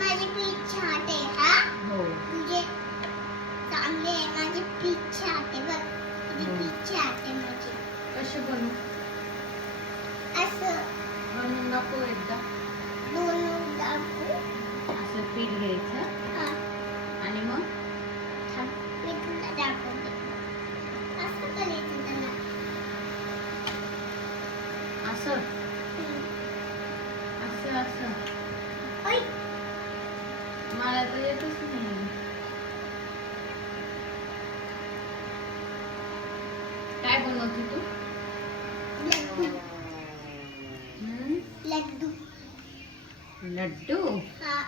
माझी पीठ छाट आहे हा. हो तुझे चांगले आहे. माझी पीठ छाट आहे बघ. तुझी पीठ छाट आहे माझी. कसे बनवू? असं बनवून दाखव एकदा. दोन दाखवू. असं पीठ घ्यायचं हा आणि मग थांब, मी तुला दाखवते. असं करायचं त्याला. असं असं असं. ओय, मला तर येतच नाही. काय बनवते तू? लड्डू. हम्म? लड्डू. लड्डू. हा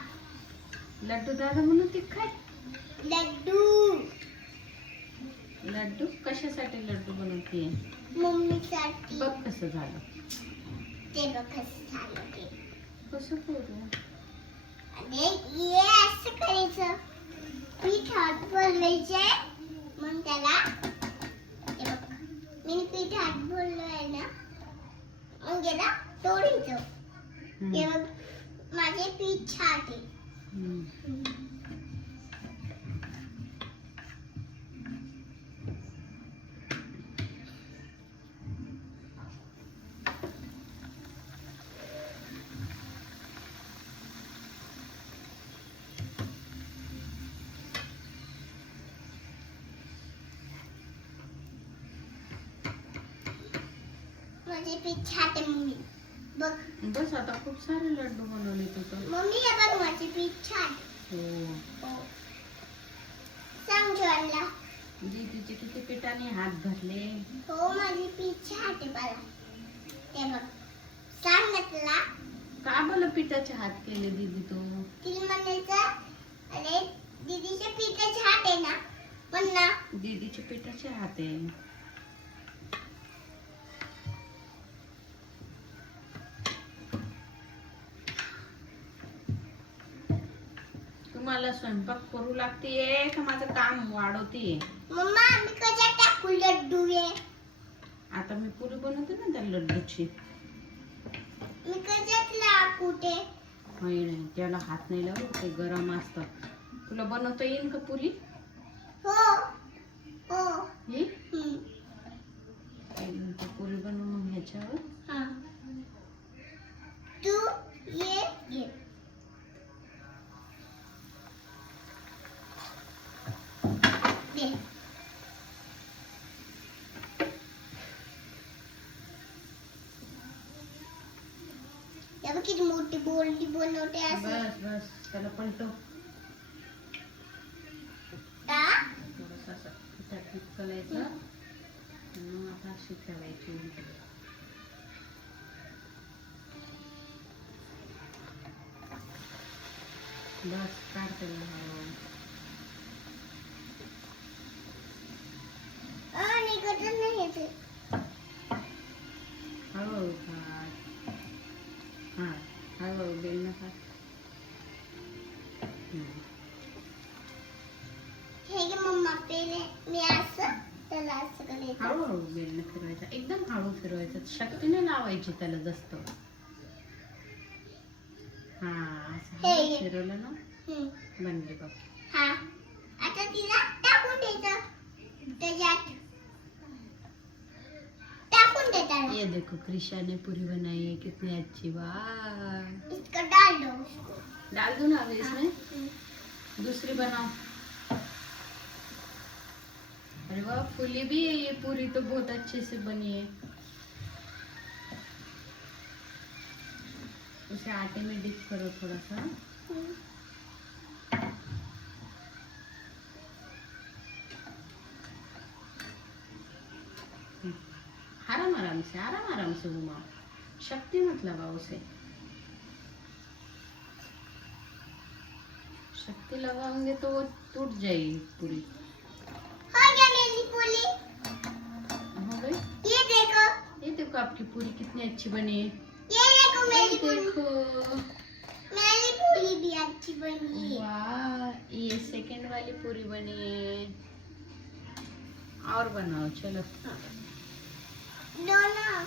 लड्डू दादा बनवते काय? लड्डू. लड्डू कशासाठी लड्डू बनवते? मम्मीसाठी. बघ कसं झालं. ते बघ कसं झालं ते. कसं करू? अरे ये असं करायचं. पीठ हात बोलवायचे. मग त्याला हे बघ, मी पीठ हात बोललोय ना, मग याला तोडायचं. हे बघ, माझे पीठ छाट आहे. माझे पीठ छाट आहे मम्मी. बघ बस आता खूप सारे लड्डू बनवले तू तर. मम्मी, हे बघ माझे पीठ छाट. हो सांग जॉनला. दीदीचे किती पिठाने हात भरले. हो माझी पीठ छाट आहे मला. ते बघ, सांग ना तुला. का बरं पिठाचे हात केले दीदी तू? तिला म्हणायचं, अरे दीदीचे पीठ छाट आहे ना, पण ना. दीदीचे पिठाचे हात आहे. तुम्हाला स्वयंपाक करू लागतेय का माझं काम वाढवते? मम्मा, मी कशात टाकू लड्डू आहे? आता मी पुरी बनवते ना त्या लड्डूची. मी कशात टाकू ते? नाही त्याला हात नाही लावू, ते गरम असतं. तुला बनवता येईल का पुरी? हो हो. येईल? पुरी बनवून ह्याच्यावर. हा, तू ये घे. दे. या बघ किती मोठी बोलली बनवते असं. बस बस त्याला पलटव. का? थोडंसं असं पिठात पीठ करायचं. मग आता अशी ठेवायची. बस काढते निघतच नाही येते. हळूहळू काढ. हा हळूहळू बेल नका. हे घे मम्मा, पहिले मी असं त्याला असं करायचं. हळूहळू बेल फिरवायचा. एकदम हळू फिरवायचं. शक्तीने लावायची त्याला जास्त. हा असं हळू फिरवलं ना बनले बघ. हा, आता तिला टाकून द्यायचं त्याच्यात. टाकून देता. ये देखो कृषा ने पूरी बनाई है, कितनी अच्छी. वाह, इसको डाल दो. डाल दूं ना अभी इसमें? दूसरी बनाओ. अरे वाह, फूली भी है ये पूरी तो बहुत अच्छे से बनी है. उसे आटे में डिप करो थोड़ा सा. आराम से घुमाओ. शक्ति मत लगाओ उसे. शक्ति लगाओगे तो वो टूट जाएगी पूरी. हो गया मेरी पूरी. हो गई. ये देखो आपकी पूरी कितनी अच्छी बनी है. ये देखो मेरी पूरी. देखो मेरी पूरी भी अच्छी बनी है. वाह, ये सेकंड वाली पूरी बनी है. और बनाओ चलो. दोनों.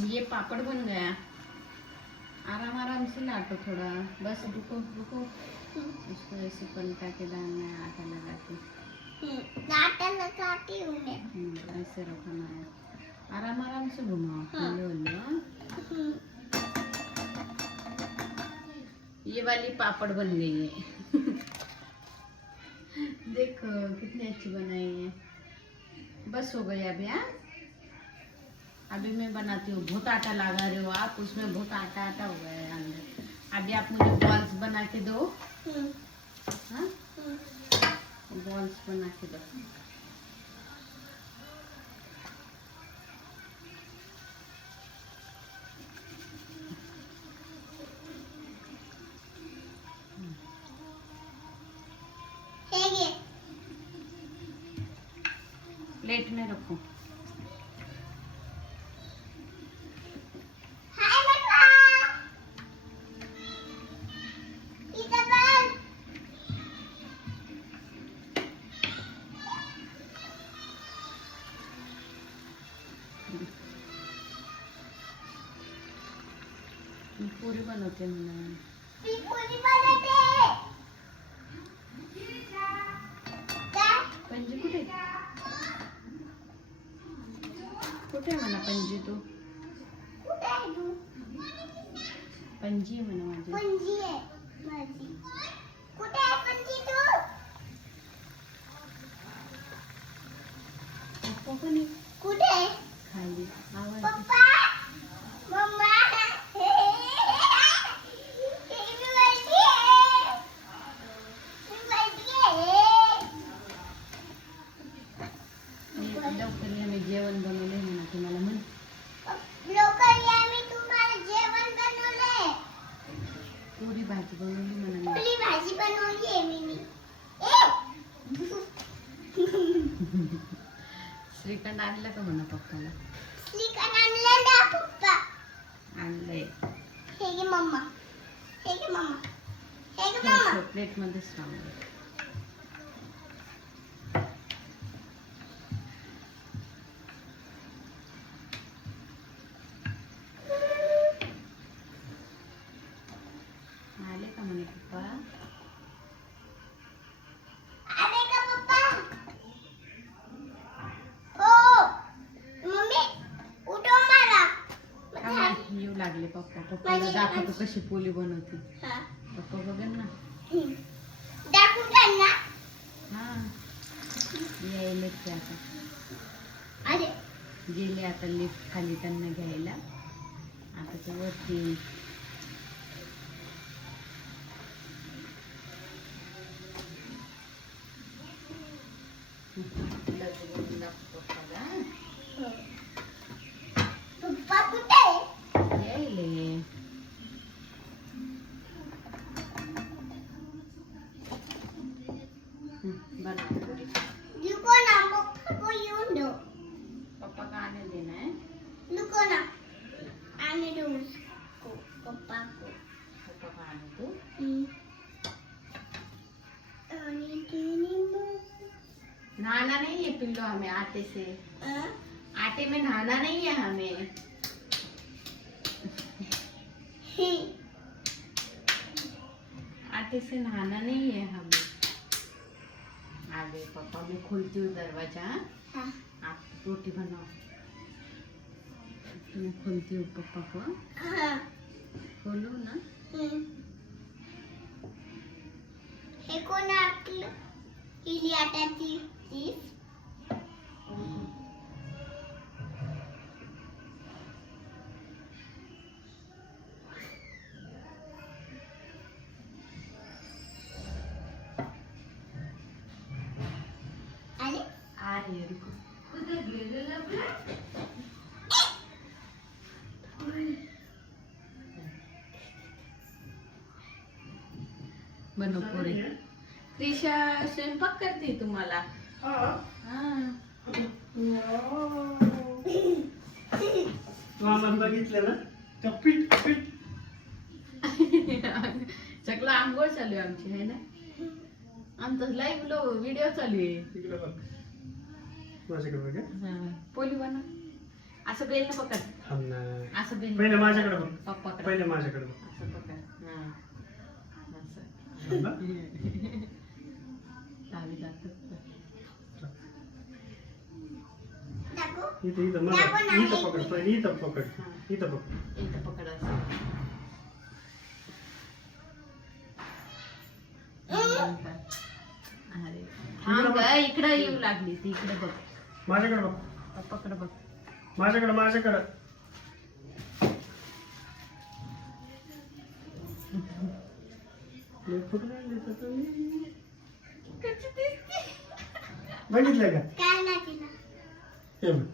ये पापड़ बन गया। आराम आराम से लाटो थोड़ा, बस रुको रुको। इसको ऐसे पलटा के डालना है, आटा लगा के। आटा लगाती हूँ मैं। ऐसे रखना है, आराम आराम से घुमाओ। हाँ। लो लो, ये वाली पापड़ बन गई है। देखो कितनी अच्छी बनाई है। बस हो गई अभी। हाँ, अभी मैं बनाती हूँ। बहुत आटा लगा रहे हो आप उसमें, बहुत आटा आटा हो गया है अंदर। अभी आप मुझे बॉल्स बना के दो। हाँ, बॉल्स बना के दो। प्लेट में रखो। पूरी बनवते म्हणा। पंजी कुठे कुठे म्हणा पंजी? तू पंजी म्हणा माझी। पंजी आहे माझी। कुठे आहे पंजी तू? पप्पा पण आहे कुठे आहे? खाली आवाज। पप्पा, मम्मा, लवकर या, मी जेवण बनवले म्हणा तुम्हाला म्हण। लवकर या, मी तुम्हाला जेवण बनवलंय। पुरी भाजी बनवली म्हणा मी। पुरी भाजी बनवली आहे मी। श्रीखंड आणलं का म्हणा पप्पाला? श्रीखंड आणलं ना पप्पा? आणलंय। हे घे मम्मा, हे घे मम्मा, हे घे मम्मा। प्लेट मध्येच ठेवलं। आले का म्हणे पप्पा? आले का पप्पा? हो मम्मी, उठव मला। येऊ लागले पप्पा। पप्पाला दाखवतो कशी पोली बनवते। हा, पप्पा बघेल ना। दाखवून त्यांना। हा, यायले ते आता। अरे गेले आता लिफ्ट खाली त्यांना घ्यायला। आता ते वरती। पप्पा कुठे आहे? यायले बना पूरी। रुको ना, पप्पा को येऊन दो। पप्पा का आने देना है। रुको ना, आने दो उसको, पप्पा को। पप्पा का आने दो। आने देने दो। नहाना नहीं है पिल्लो हमें आटे से। आटे में नहाना नहीं है हमें। आटे से नहाना नहीं है हमें। आ गए पापा, मैं खोलती हूँ दरवाजा। हाँ। आप रोटी बनाओ। मैं खोलती हूँ पापा को। हाँ। खोलो ना। हे कोण आपलं केली आटाची चीज? अरे आ रही है, रुको। बनो पोरी। त्रिशा स्वयंपाक करते तुम्हाला। मामा बघितलं ना तर पीठ पीठ सगळं आंघोळ चालू आहे आमची, है ना? आमचा लाईव्ह व्हिडिओ चालू आहे। तिकडे बघ माझ्याकडे बघ. पोली बनव, असं बेल पकड। थांब ना. असं बिन पहिले माझ्याकडे बघ. पकड पहिले माझ्याकडे बघ. असं पकड हा असं थांब ना. चावी जातात टाकू इथं इथं मला इथं पकड पहिले इथं पकड इथं पकड. इथं पकड असं अरे थांब ग, इकडं येऊ लागली ती इकडे बघ माझ्याकडे बघ. पकड बघ माझ्याकडे माझ्याकडे. लय फोटो काढले तर तुम्ही. बघितलं का काय नाही केलं हे बघ